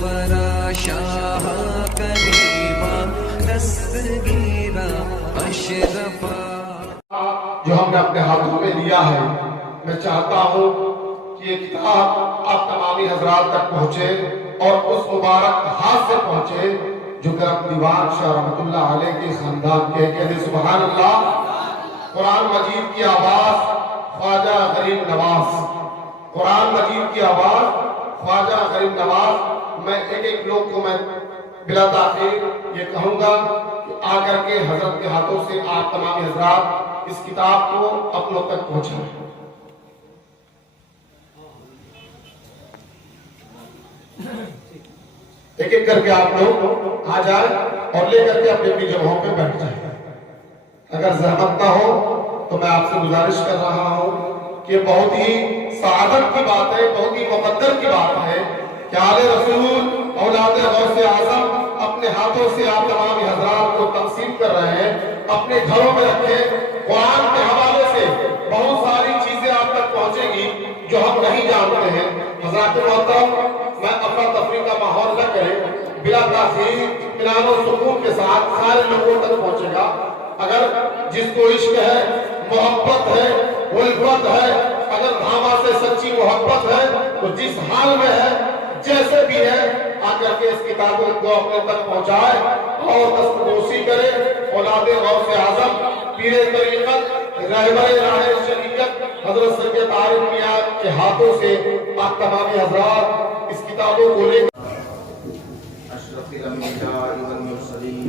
ورا شاہ کلیمہ دستگیرہ اشرفا جو ہم نے اپنے ہاتھوں میں لیا ہے، میں چاہتا ہوں کہ یہ کتاب آپ تمامی حضرات تک پہنچے اور اس مبارک ہاتھ سے پہنچے جو کہ اب دیوان شاہ رحمت اللہ علیہ کے خاندان کے کہتے سبحان اللہ۔ قرآن مجید کی آواز خواجہ غریب نواز، قرآن مجید کی آواز خواجہ غریب نواز۔ میں ایک ایک لوگ کو میں بلا تاخیر یہ کہوں گا کہ آ کر کے حضرت کے ہاتھوں سے آپ تمام حضرات اس کتاب کو اپنوں تک پہنچائیں۔ ایک ایک کر کے آپ لوگ آ جائیں اور لے کر کے اپنی اپنی جگہوں پہ بیٹھ جائیں۔ اگر زحمت نہ ہو تو میں آپ سے گزارش کر رہا ہوں کہ بہت ہی سعادت کی بات ہے، بہت ہی مقدر کی بات ہے کہ آل رسول اولاد غوث اعظم اپنے ہاتھوں سے آپ تمام حضرات کو تقسیم کر رہے ہیں۔ اپنے گھروں میں رکھیں، قرآن کے حوالے سے بہت ساری چیزیں آپ تک پہنچیں گی جو ہم نہیں جانتے ہیں۔ حضرات محترم، میں افراتفری کا ماحول نہ کرے، بلا تاخیر اطمینان و سکون کے ساتھ سارے لوگوں تک پہنچے گا۔ اگر جس کو عشق ہے، محبت ہے، الفت ہے، اگر دھاما سے سچی محبت ہے تو جس حال میں ہے، جیسے بھی ہے، آ کر کے اس کتابوں کو اپنے تک پہنچائے اور دستبوسی کرے۔ اولاد غوث اعظم، پیر طریقت، رہبر راہ شریعت حضرت سید عارف میاں کے ہاتھوں سے آپ تمام حضرات اس کتابوں کو لے اشرف الانبیاء والمرسلین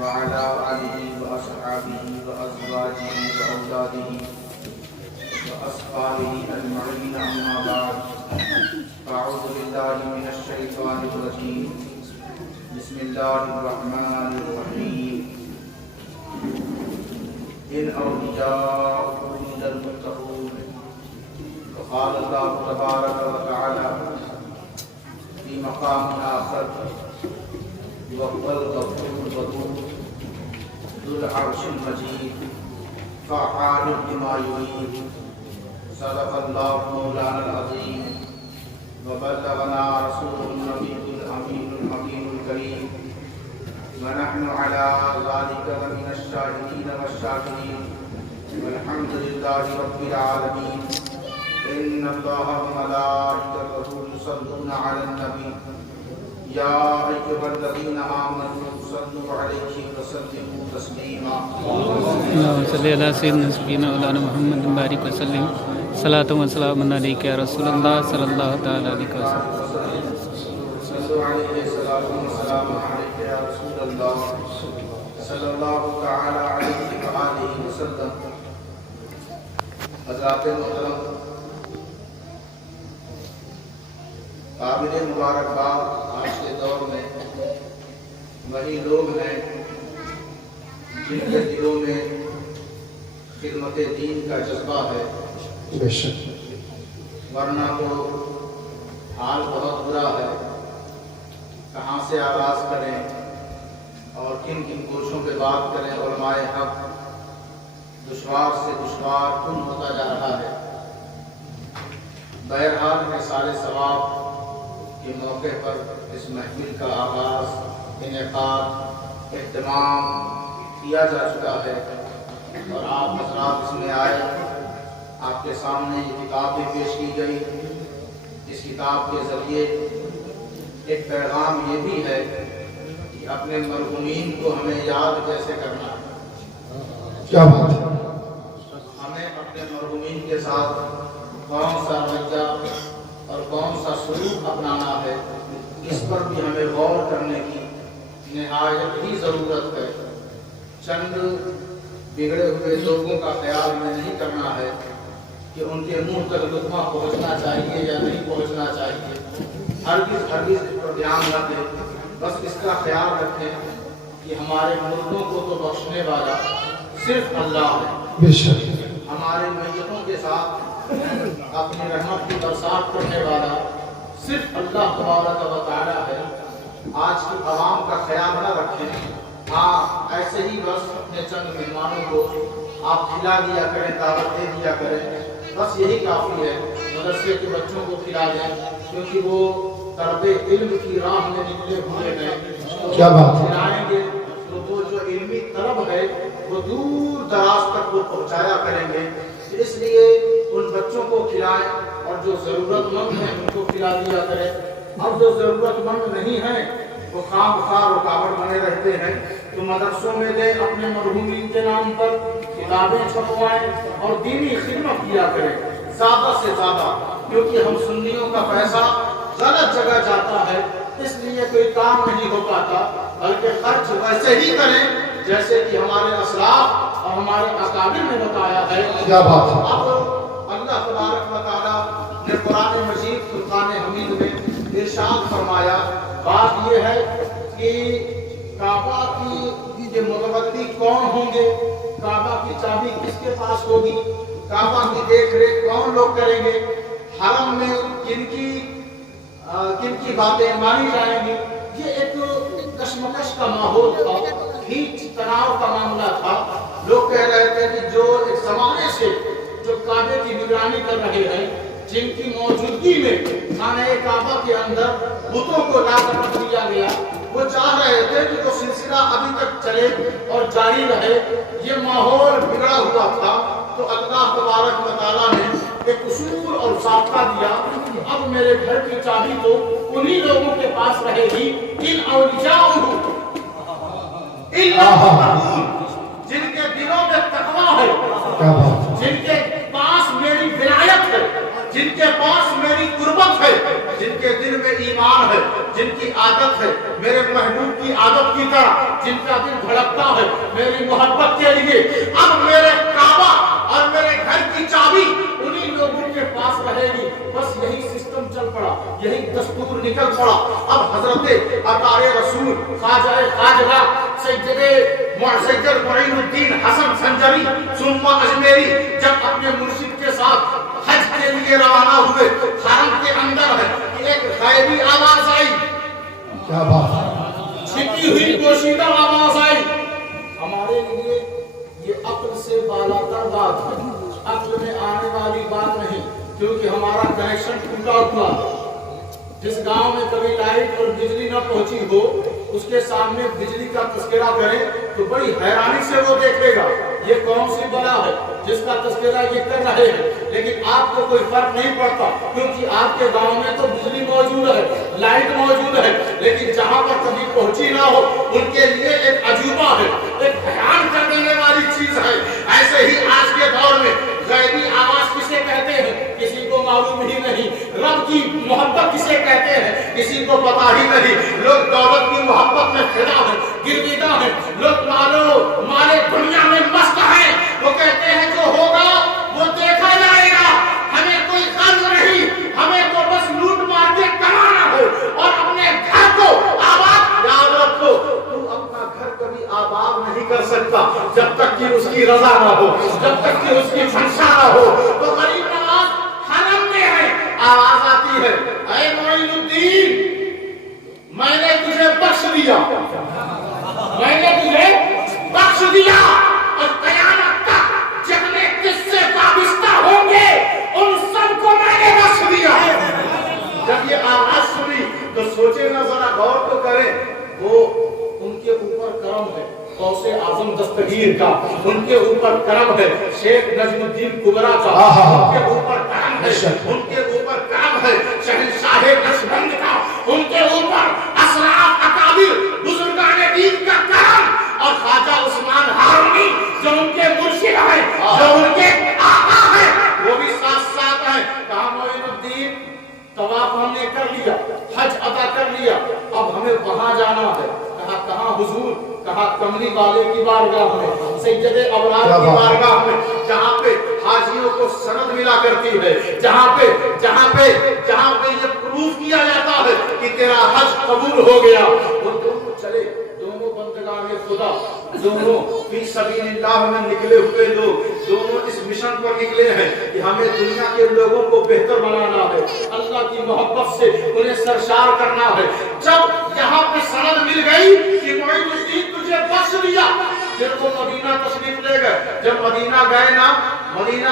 وعلى آلہ وأصحابہ وأزواجہ وأولادہ وأصحابہ اجمعین، اما بعد، اعوذ باللہ من الشیطان الرجیم، بسم اللہ الرحمن الرحیم۔ ان اولیاءکم الا المتقون، وقال اللہ تبارک وتعالی فی مقام آخر، وهو الغفور الودود ذو العرش المجيد فعال لما يريد۔ صدق الله مولانا العظيم وبلغنا رسوله النبي الأمين الحكيم الكريم، ونحن على ذلك من الشاهدين والشاكرين، والحمد لله رب العالمين۔ إن الله وملائكته يصلون على النبي يا أيها الذين آمنوا صلوا عليه وسلموا تسليما۔ اللهم صل على سيدنا سيدنا مولانا محمد بارك وسلم صلاة وسلام عليك يا رسول الله صلى الله تعالى عليه وسلم۔ صلوا عليه صلاة وسلام عليك يا رسول الله صلى الله تعالى عليه وآله وسلم۔ حضرات محترم، قابل مبارکباد، آج کے دور میں وہی لوگ ہیں جن کے دلوں میں خدمت دین کا جذبہ ہے، بے شک، ورنہ تو حال بہت برا ہے۔ کہاں سے آغاز کریں اور کن کن گوشوں پہ بات کریں؟ علماء حق دشوار سے دشوار کن ہوتا جا رہا ہے۔ بہرحال مثال ثواب کے موقع پر اس محفل کا آغاز، انعقاد، اہتمام کیا جا چکا ہے اور آپ حضرات اس میں آئے۔ آپ کے سامنے یہ کتاب بھی پیش کی گئی۔ اس کتاب کے ذریعے ایک پیغام یہ بھی ہے کہ اپنے مرحومین کو ہمیں یاد کیسے کرنا ہے، کیا بات ہے، ہمیں اپنے مرحومین کے ساتھ کون سا رویہ اور کون سا سلوک اپنانا ہے، اس پر بھی ہمیں غور کرنے کی نہایت ہی ضرورت ہے۔ چند بگڑے ہوئے لوگوں کا خیال میں نہیں کرنا ہے کہ ان کے منہ تک لقمہ پہنچنا چاہیے یا نہیں پہنچنا چاہیے، ہرگز اس پر دھیان نہ دیں۔ بس اس کا خیال رکھیں کہ ہمارے مردوں کو تو بخشنے والا صرف اللہ ہے، بے شک، ہمارے میتوں کے ساتھ اپنی رحمت کی برسات کرنے والا صرف اللہ تبارک و تعالی ہے۔ آج کی عوام کا خیال نہ رکھیں، ہاں ایسے ہی بس اپنے چند مہمانوں کو آپ کھلا دیا کریں، دعوت دے دیا کریں، بس یہی کافی ہے۔ مدرسے کے بچوں کو کھلا دیں کیونکہ وہ तरब इल्म की राह में निकले हुए हैं, क्या बात है। खिलाएंगे तो वो जो इल्मी तरब है वो दूर दराज तक वो पहुंचाया करेंगे। इसलिए उन बच्चों को खिलाएं और जो जरूरतमंद है उनको खिला दिया करें। अब जो जरूरतमंद नहीं है वो खामखा रुकावट बने रहते हैं, तो मदरसों में गए अपने मरहूमीन के नाम पर किताबें छपवाएं और दीनी खिदमत किया करें ज्यादा से ज्यादा, क्योंकि हम सुन्नियों का पैसा गलत जगह जाता है, इसलिए कोई काम नहीं हो पाता, बल्कि खर्च वैसे ही करें जैसे कि हमारे असलाफ और हमारे अकाबिर ने बताया है। क्या बात है। अब अल्लाह तबारक व तआला ने कुरान मजीद फुरकान हमीद में इरशाद फरमाया, बात यह है कि काबा की ये मुतवल्ली कौन होंगे, काबा की चाबी किसके पास होगी, काबा की देख रेख कौन लोग करेंगे, हरम में किनकी बातें मानी जाएंगी। ये एक कशमकश का माहौल था, खींच तनाव का मामला था। लोग कह रहे थे कि जो एक जमाने से जो काबे की निगरानी कर रहे हैं, जिनकी मौजूदगी में खाने काबा के अंदर बुतों को लाकर रख दिया गया, वो चाह रहे थे कि वो सिलसिला अभी तक चले और जारी रहे। ये माहौल बिगड़ा हुआ था, तो अल्लाह तबारक व तआला ने एक उसूल और साख्ता दिया कि अब मेरे घर की चाबी तो उन्हीं लोगों के पास रहेगी, इन औलियाउहु जिनके दिलों में तकवा है, जिनके पास मेरी विलायत है, जिनके पास मेरी कुर्बत है, जिनके दिल में ईमान है, जिनकी आदत है मेरे महबूब की आदत की तरह, जिनका दिल धड़कता है मेरी मोहब्बत के लिए। अब मेरे काबा और मेरे घर की चाबी उन्हीं लोगों के पास रहेगी। बस यही सिस्टम चल पड़ा, यही दस्तूर निकल पड़ा। अब हजरत अतारे रसूल ख्वाजा खाजगा सैयद मुईनुद्दीन हसन संजरी सुम्मा अजमेरी जब अपने मुर्शिद के साथ हज के लिए रवाना हुए, हरम के अंदर है कि एक गैबी आवाज आई। क्या बात है। छिपी हुई पोशीदा आवाज आई। हमारे लिए ये अक्ल से बालातर बात है, अक्ल में आने वाली बात नहीं, क्योंकि हमारा कनेक्शन टूटा हुआ। जिस गांव में कभी लाइट और बिजली न पहुंची हो, उसके सामने बिजली का तस्करा करें तो बड़ी हैरानी से वो देखेगा ये कौन सी बला है जिसका तस्करा ये कर रहे हैं। लेकिन आपको कोई फर्क नहीं पड़ता, क्योंकि आपके गांव में तो बिजली मौजूद है, लाइट मौजूद है, लेकिन जहां पर कभी पहुंची ना हो उनके लिए एक अजूबा है, एक हैरान कर देने वाली चीज है। ऐसे ही आज के दौर में गैबी आवाज किसे कहते हैं किसी को मालूम ही नहीं, रब की मोहब्बत किसे कहते हैं किसी को पता ही नहीं। लोग दौलत की मोहब्बत में फिदा है, गिरगिदा है, लोग माले दुनिया में मस्त है। वो कहते हैं जो होगा वो देखा जाएगा, हमें कोई गर्ज नहीं, हमें तो बस लूट मार के कमाना हो और अपने घर को आबाद। याद रखो, तू अपना घर कभी आबाद नहीं कर सकता जब तक कि उसकी रजा ना हो, जब तक कि उसकी मंशा ना हो। तो गरीब नवाज हरम में है, आवाज आती है, ऐ मोइनुद्दीन मैंने तुझे बख्श दिया, मैंने तुझे बख्श दिया, और कयामत तक जितने किस्से वाबिस्ता होंगे उन सबको मैंने बख्श दिया। जब ये आवाज सुनी तो सोचे ना, जरा गौर तो करें, वो उनके ऊपर करम है गौसे आजम दस्तगीर का, उनके ऊपर करम है शेख नजमुद्दीन कुबरा का, उनके ऊपर करम है, उनके ऊपर करम है शहंशाह नक्शबंद का, उनके ऊपर असराफ अकाबिर बुजुर्गाने दीन का करम, और ख्वाजा उस्मान हारूनी जो उनके मुर्शिद है, जो उनके आका है, वो भी साथ साथ है। कहा मोइनुद्दीन तवाफ हमने कर लिया, हज अदा कर लिया, अब हमें वहां जाना है। कहा कहां हुजूर? कहा कमली वाले की बारगाह में, सैयद अबरार की बारगाह में, जहां पे हाजियों को सनद मिला करती है, जहां पे ये प्रूफ किया जाता है कि तेरा हज कबूल हो गया। वो दोनों चले, दोनों बंदगाने खुदा, दोनों फी सबीलिल्लाह में निकले हुए लोग, दोनों इस मिशन पर निकले हैं कि हमें दुनिया के लोगों को बेहतर बनाना है, अल्लाह की मोहब्बत से उन्हें सरशार करना है। जब यहाँ पे सनद मिल गई कि मोइनुद्दीन तुझे बख्श दिया, फिर वो मदीना तशरीफ ले गए। जब मदीना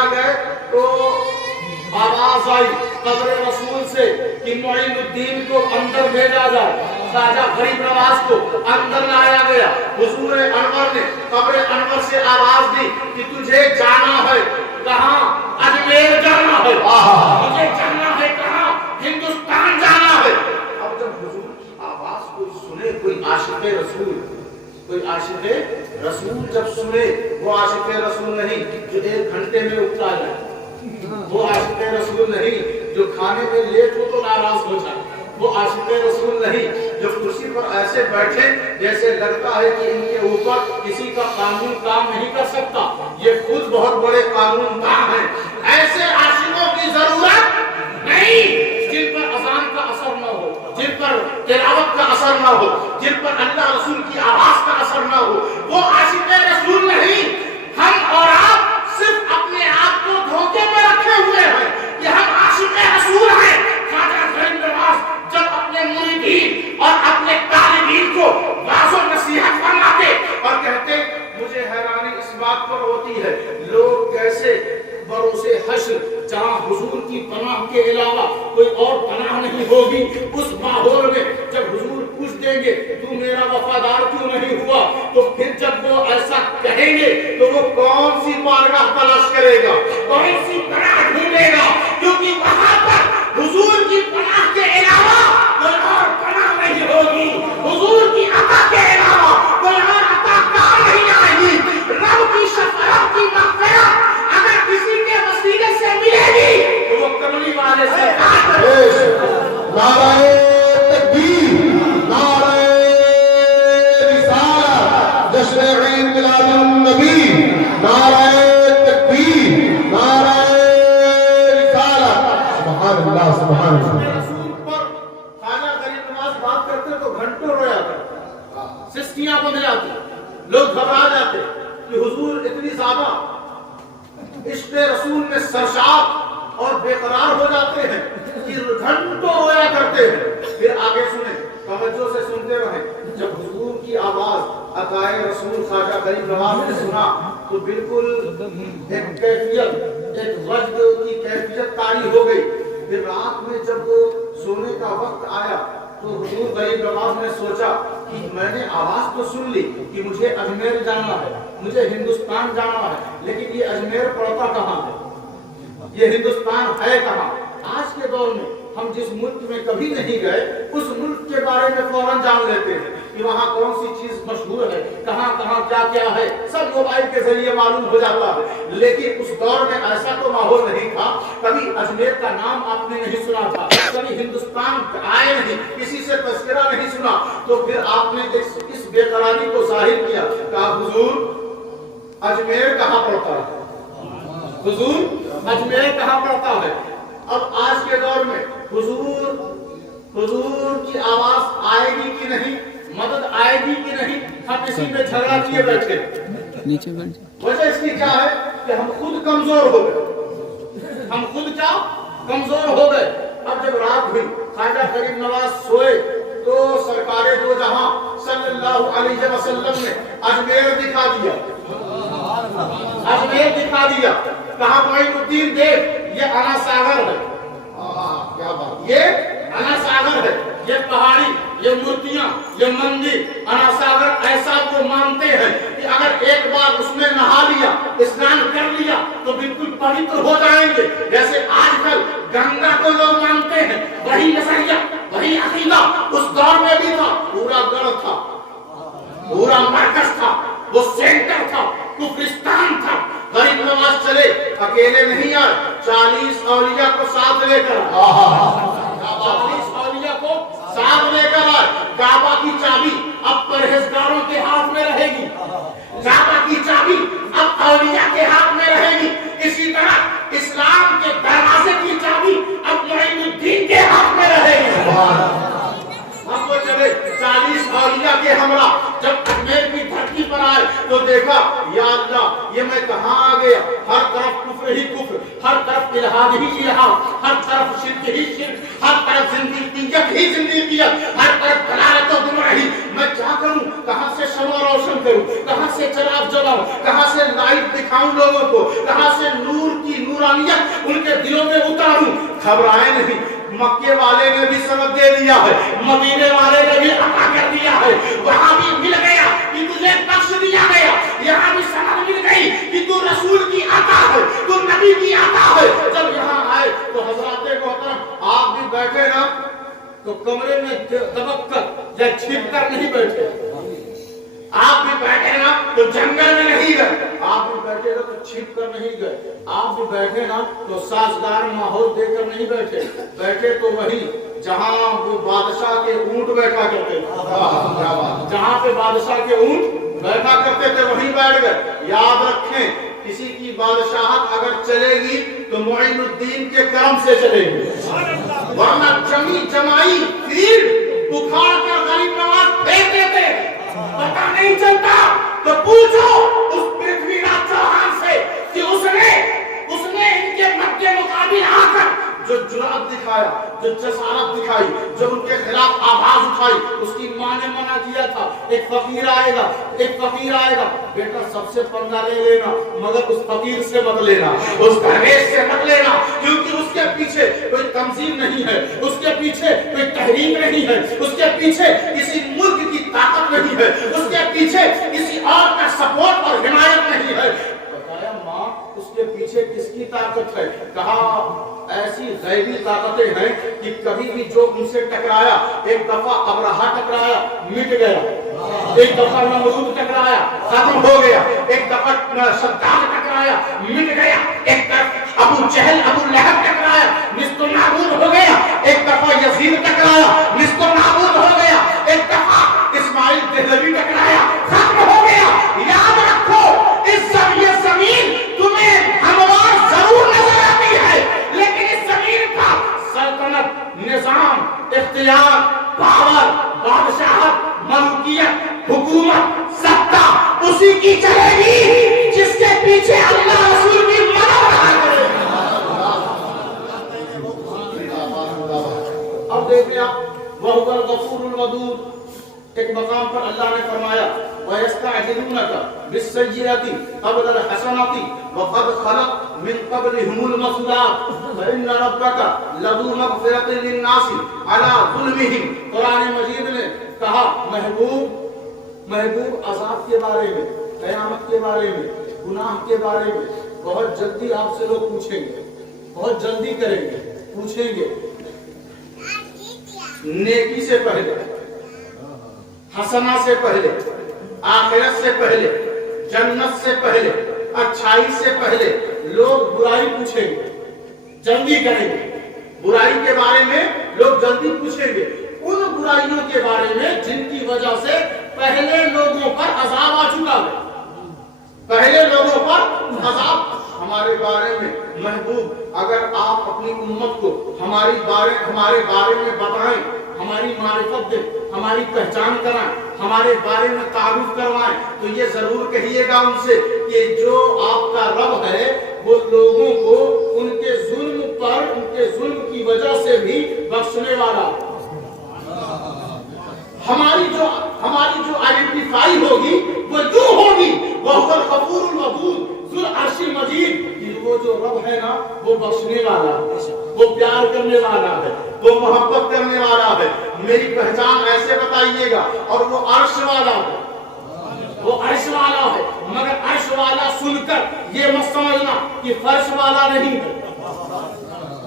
गए तो आवाज आई कब्र रसूल से कि मुईनुद्दीन को अंदर भेजा जाए। ख्वाजा गरीब नवाज को अंदर लाया गया। हुजूर अनवर ने कब्र अनवर से आवाज दी कि तुझे जाना है कहाँ? अजमेर जाना है। मुझे जाना है कहाँ? हिंदुस्तान जाना है। अब जब हुजूर की आवाज कोई सुने, कोई आशिक़े रसूल, कोई आशिक़े रसूल जब सुने, वो आशिक़े रसूल नहीं जो 1 घंटे में उठता है, वो आशिक़े रसूल नहीं जो खाने में लेट हो तो नाराज हो जाए, वो आशिक़े रसूल नहीं जो कुर्सी पर ऐसे बैठे जैसे लगता है कि इनके ऊपर किसी का कानून काम नहीं कर सकता, ये खुद बहुत बड़े कानूनदान हैं। ऐसे आशिकों की जरूरत नहीं जिन पर अज़ान का असर न हो, जिन पर तिलावत का असर न हो, जिन पर अल्लाह रसूल की आवाज का असर न हो, वो आशिक़े रसूल नहीं। हम और आप सिर्फ अपने आप को धोखे में रखे हुए हैं कि हम आशिक़े रसूल हैं। ख्वाजा गरीब नवाज जब अपने मुरीदीन और अपने तालिबीन को वाज़ो नसीहत फरमाते और कहते, मुझे हैरानी इस बात पर होती है लोग कैसे बरोसे हश्र जहाँ हुजूर की पनाह के अलावा कोई और पनाह नहीं होगी, उस माहौल में जब हुजूर पूछ देंगे तू मेरा वफादार क्यों नहीं हुआ, तो फिर जब वो ऐसा कहेंगे तो वो कौन सी बारगाह तलाश करेगा, कौन सी पनाह ढूंढेगा, क्योंकि वहां पर हुजूर की पनाह के अलावा कोई और पनाह नहीं होगी, हुजूर की अता के अलावा कोई और अता काम नहीं आएगी। रब की शफाअत की मग़फ़िरत अगर किसी के वसीले से मिलेगी तो वो कमली वाले से नारे तकबीर, नारे रिसालत, जश्न ईद मिलादुन नबी, नारे तकबीर, नारे रिसालत। सुभान अल्लाह, सुभान अल्लाह। ख्वाजा गरीब नवाज बात करते तो घंटों रोया करते, सिस्कियां बंध जाती, लोग घबरा जाते कि हुजूर इतनी ज्यादा इश्क़ रसूल में सरशार और बेकरार हो जाते हैं कि घंटों रोया करते हैं। फिर आगे सुने, तवज्जो से सुनते रहे। जब हुजूर की आवाज अताए रसूल ख्वाजा गरीब नवाज ने सुना तो बिल्कुल एक कैफियत, एक वज्द की कैफियत तारी हो गई। फिर रात में जब सोने का वक्त आया तो हुजूर गरीब नवाज ने सोचा कि मैंने आवाज तो सुन ली कि मुझे अजमेर जाना है, मुझे हिंदुस्तान जाना है, लेकिन ये अजमेर पड़ता कहाँ है, ये हिंदुस्तान है कहाँ? आज के दौर में हम जिस मुल्क में कभी नहीं गए उस मुल्क के बारे में फौरन जान लेते हैं कि वहाँ कौन सी चीज मशहूर है, कहाँ कहाँ क्या क्या है, सब मोबाइल के जरिए मालूम हो जाता है। लेकिन उस दौर में ऐसा तो माहौल नहीं था, कभी अजमेर का नाम आपने नहीं सुना था, कभी हिंदुस्तान आए नहीं, किसी से तस्करा नहीं सुना। तो फिर आपने इस बेकरारी को जाहिर किया, कहा हुजूर अजमेर कहाँ पड़ता है, हुजूर अजमेर कहाँ पड़ता है। अब आज के दौर में हुजूर की आवाज आएगी कि नहीं, मदद आएगी कि नहीं, हम इसी में झगड़ा किए बैठे। नीचे बैठ। वजह इसकी क्या है कि हम खुद कमजोर हो गए, हम खुद क्या कमजोर हो गए। अब जब रात हुई, ख्वाजा गरीब नवाज सोए तो सरकारे दो जहां सल्लल्लाहु अलैहि वसल्लम ने अजमेर दिखा दिया, अजमेर दिखा दिया। कहा मुईनुद्दीन देख, ये अना सागर है, क्या बात, ये अना सागर है, ये पहाड़ी, ये मूर्तियां, ये मंदिर, अना सागर ऐसा वो मानते हैं कि अगर एक बार उसमें नहा लिया, स्नान कर लिया तो बिल्कुल पवित्र हो जाएंगे। जैसे आजकल गंगा को लोग मानते हैं, वही नजरिया, वही अकीदा उस दौर में भी था। पूरा गढ़ था, पूरा मरकज था, वो सेंटर था, कुफरिस्तान था। गरीब नवाज चले, अकेले नहीं आए, 40 औलिया को साथ लेकर, 40 औलिया को साथ लेकर आए। काबा की चाबी अब परहेजगारों के हाथ में रहेगी, काबा की चाबी अब औलिया के हाथ में रहेगी। इसी तरह इस्लाम के दरवाजे की चाबी अब मुईनुद्दीन के हाथ में रहेगी। हम तो चले 40 औलिया के हमरा जब अजमेर की धरती पर आए तो देखा, या अल्लाह ये मैं कहाँ आ गया, हर तरफ कुफ्र ही कुफ्र, हर तरफ इल्हाद ही इल्हाद, हर तरफ शिर्क ही शिर्क, हर तरफ जिंदगियत ही जिंदगियत, हर तरफ दलालत और गुमराही। मैं क्या करूं, कहां से शमअ रोशन करूं, कहां से चिराग जलाऊं, कहां से लाइट दिखाऊं लोगों को, कहां से नूर की नूर नूरानियत उनके दिलों में उतारूं। घबराए नहीं, मक्के वाले ने भी सबक दे दिया है, मदीने वाले ने भी अता कर दिया है, वहां भी मिल गया कि तुझे बख्श दिया गया, यहाँ भी सनद मिल गई कि तू रसूल की अता है, तू नबी की अता है। जब यहाँ आए तो हजराते मोहतरम आप भी बैठे ना तो कमरे में दबक कर या छिप कर नहीं बैठे, आप भी बैठे ना तो जंगल में नहीं गए, आप भी बैठे ना तो छिप कर नहीं गए, आप भी बैठे ना तो साजगार माहौल देकर नहीं बैठे, बैठे तो वही जहां वो बादशाह के ऊंट बैठा करते थे, जहां पे बादशाह के ऊंट बैठा करते थे वहीं बैठ गए। याद रखें, किसी की बादशाहत अगर चलेगी तो मुइनुद्दीन के करम से चलेगी, वरना जमी जमाई फिर उखाड़ कर गरीब नवाज फेंक देते, पता नहीं चलता। तो पूछो उस पृथ्वीराज चौहान से कि उसने इनके मध्य मुकाबिल आकर जो जुरात दिखाया, जो जसारत दिखाई, जो उनके खिलाफ आवाज उठाई, उसकी माँ ने मना किया था। एक फकीर आएगा, बेटा सबसे पंगा ले लेना, मगर उस फकीर से मत लेना, उस दरवेश से मत लेना, क्योंकि उसके पीछे कोई तंजीम नहीं है, उसके पीछे कोई तहरीक नहीं है, उसके पीछे किसी मुल्क की ताकत नहीं है, उसके पीछे किसी और का सपोर्ट और हिमायत नहीं है। बताया माँ उसके पीछे किसकी ताकत है? कहा ऐसी गैबी ताकतें हैं कि कभी भी जो उनसे टकराया, एक दफा अबरहा टकराया मिट गया, एक दफा नमरूद टकराया खत्म हो गया, एक दफा सद्दाम टकराया मिट गया, एक दफा अबू जहल अबू लहब टकराया निस्तो नाबूद हो गया, एक दफा यजीद टकराया निस्तो नाबूद हो गया, एक दफा इस्माइल देहलवी टकराया खत्म हो गया। याद रखो, इस जमीन तुम्हें हमवार जरूर नजर आती है, लेकिन इस जमीन का सल्तनत, निजाम, इख्तियार, पावर, बादशाहत, मलकियत, हुकूमत, सत्ता उसी की चलेगी जिसके पीछे अल्लाह रसूल की मदद है। अब देखिए आप, वहुवल गफूरुल वदूद, एक मकाम पर अल्लाह ने फरमाया वयस्तअजिलूनका बिस्सय्यिअति क़ब्ल हसनति वक़द खलत मिन क़ब्लिहिमुल मसलात फइन्न रब्बका लज़ू मग़फ़िरतिन लिन्नासि अला ज़ुल्मिहिम। कुरान मजीद ने कहा महबूब अज़ाब के बारे में, क़यामत के बारे में, गुनाह के बारे में बहुत जल्दी आपसे लोग पूछेंगे, बहुत जल्दी करेंगे, पूछेंगे। नेकी से पहले, हसना से पहले, आखिरत से पहले, जन्नत से पहले, अच्छाई से पहले लोग बुराई पूछेंगे, जल्दी करेंगे। बुराई के बारे में लोग जल्दी पूछेंगे, उन बुराइयों के बारे में जिनकी वजह से पहले लोगों पर अजाब आ चुका है, पहले लोगों पर अजाब। हमारे बारे में महबूब अगर आप अपनी उम्मत को हमारे बारे में बताएं, हमारी मारिफत दें, हमारी पहचान कराएं, हमारे बारे में तारुफ करवाएं, तो ये जरूर कहिएगा उनसे कि जो आपका रब है वो लोगों को उनके जुल्म पर, उनके जुल्म की वजह से भी बख्शने वाला। हमारी जो आइडेंटिफाई होगी वो यूं होगी, वहुवल गफूरुल वदूद ज़ुल अर्शिल मजीद, वो जो रब है ना वो बख्शने वाला है, वो प्यार करने वाला है, वो मोहब्बत करने वाला है। मेरी पहचान ऐसे बताइएगा। और वो अर्श वाला है, वो अर्श वाला है, मगर अर्श वाला सुनकर ये मत समझना कि फर्श वाला नहीं है।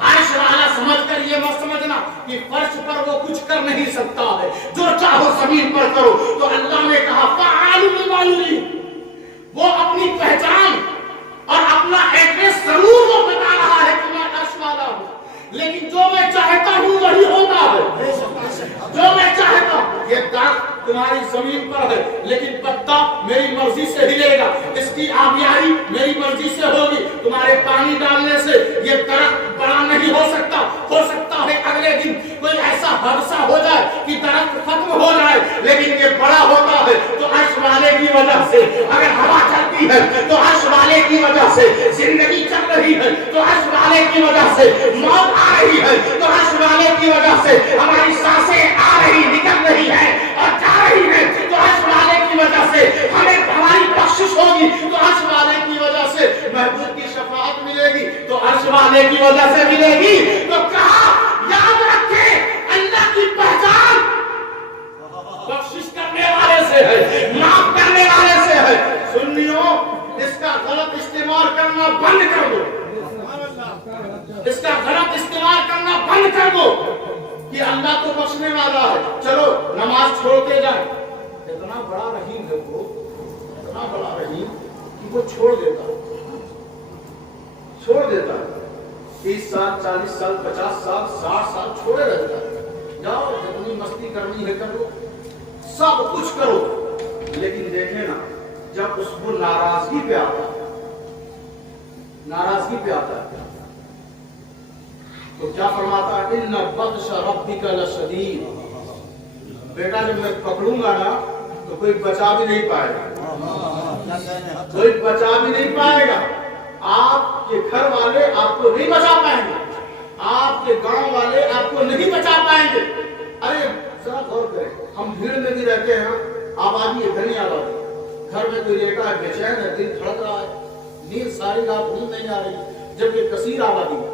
अर्श वाला समझकर ये मत समझना कि फर्श पर वो कुछ कर नहीं सकता है, जो चाहो जमीन पर करो। तो अल्लाह ने कहा फ़अालुन लिमा युरीद, वो अपनी पहचान और अपना एड्रेस जरूर वो बता रहा है कि मैं अर्श वाला हूँ, लेकिन जो मैं चाहता हूँ वही होता है, जो मैं चाहता हूँ। ये दरख्त तुम्हारी जमीन पर है, लेकिन पत्ता मेरी मर्जी से हिलेगा, इसकी आबियारी मेरी मर्जी से होगी। तुम्हारे पानी डालने से ये दरख्त बड़ा नहीं हो सकता है अगले दिन कोई ऐसा हादसा हो जाए कि दरख्त खत्म हो जाए, लेकिन ये बड़ा होता है तो अर्श वाले की वजह से। अगर हवा चलती है तो अर्श वाले की वजह से, जिंदगी चल रही है तो अर्श वाले की वजह से, मौत आ रही है तो अर्श वाले की वजह से, हमारी सांसें आ रही निकल रही है और जा रही है तो अर्श वाले की वजह से, हमें हमारी बख्शिश होगी तो अर्श वाले की वजह से, महबूब की शफाअत मिलेगी तो अर्श वाले की वजह से मिलेगी। तो कहा याद रखे अल्लाह की पहचान बख्शिश करने वाले से है, माफ करने वाले से है। सुन्नियों, इसका गलत इस्तेमाल करना बंद कर दो, इसका गलत इस्तेमाल करना बंद कर दो कि अल्लाह तो बख्शने वाला है, चलो नमाज छोड़ते जाए। इतना बड़ा रहीम है वो, इतना बड़ा रहीम कि वो छोड़ देता है 30 साल 40 साल 50 साल 60 साल छोड़े रहता है। जाओ जितनी मस्ती करनी है करो, सब कुछ करो, लेकिन देखे ना जब उसको नाराजगी पे आता है, नाराजगी पे आता है तो क्या फरमाता है, इन्ना बत्श रब्बिका लशदीद। बेटा जब मैं पकड़ूंगा ना तो कोई बचा भी नहीं पाएगा, कोई बचा भी नहीं पाएगा। आपके घर वाले आपको नहीं बचा पाएंगे, आपके गांव वाले आपको नहीं बचा पाएंगे। अरे जरा गौर करें, हम भीड़ में भी रहते हैं, आबादी है घनी आबादी, घर में कोई लेटा है बेचैन है, दिल धड़क रहा है, नींद सारी रात नींद नहीं आ रही, जबकि कसीर आबादी है,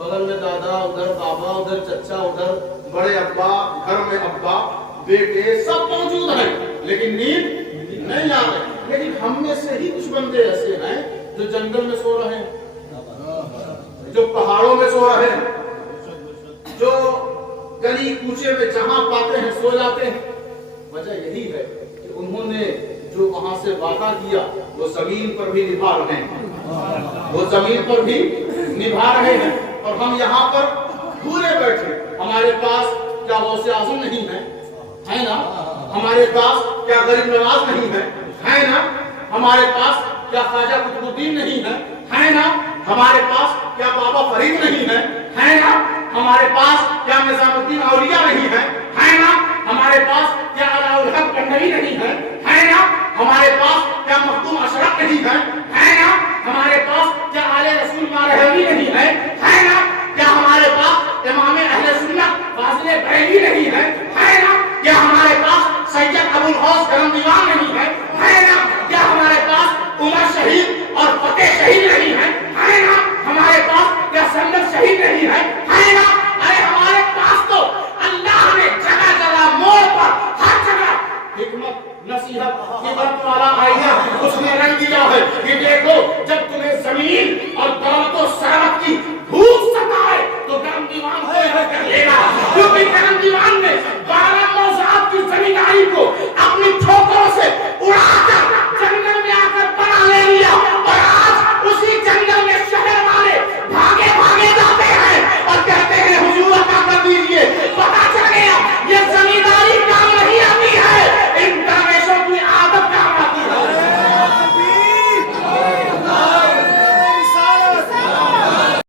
बगल में दादा, उधर बाबा, उधर चचा, उधर बड़े अब्बा, घर में अब्बा बेटे सब मौजूद हैं, लेकिन नींद नहीं आ रही। लेकिन हम में से ही कुछ बंदे ऐसे हैं जो जंगल में सो रहे हैं, जो पहाड़ों में सो रहे हैं, जो गली कूचे में जहां पाते हैं सो जाते हैं। वजह यही है कि उन्होंने जो वहां से वादा किया वो जमीन पर भी निभा रहे हैं, वो जमीन पर भी निभा रहे हैं। और हम यहाँ पर पूरे बैठे, हमारे पास क्या गौसे आज़म नहीं है ना? हमारे पास क्या गरीब नवाज नहीं है ना? हमारे पास क्या ख्वाजा कुतुबुद्दीन नहीं है ना? हमारे पास क्या बाबा फरीद नहीं है ना? हमारे पास क्या निजामुद्दीन औलिया नहीं है ना? हमारे पास क्या अलाउल हक कन्नवी नहीं है ना? हमारे पास क्या मखदूम अशरफ नहीं है ना? हमारे पास क्या आले रसूल मारहवी नहीं है ना? क्या हमारे पास इमाम अहले सुन्नत फाज़िल बरेली नहीं है ना? क्या हमारे पास सैयद अबुल गौस करम दीवान नहीं है ना? क्या हमारे पास उमर शहीद और फतेह शहीद नहीं है ना? हमारे पास क्या संदर शहीद नहीं है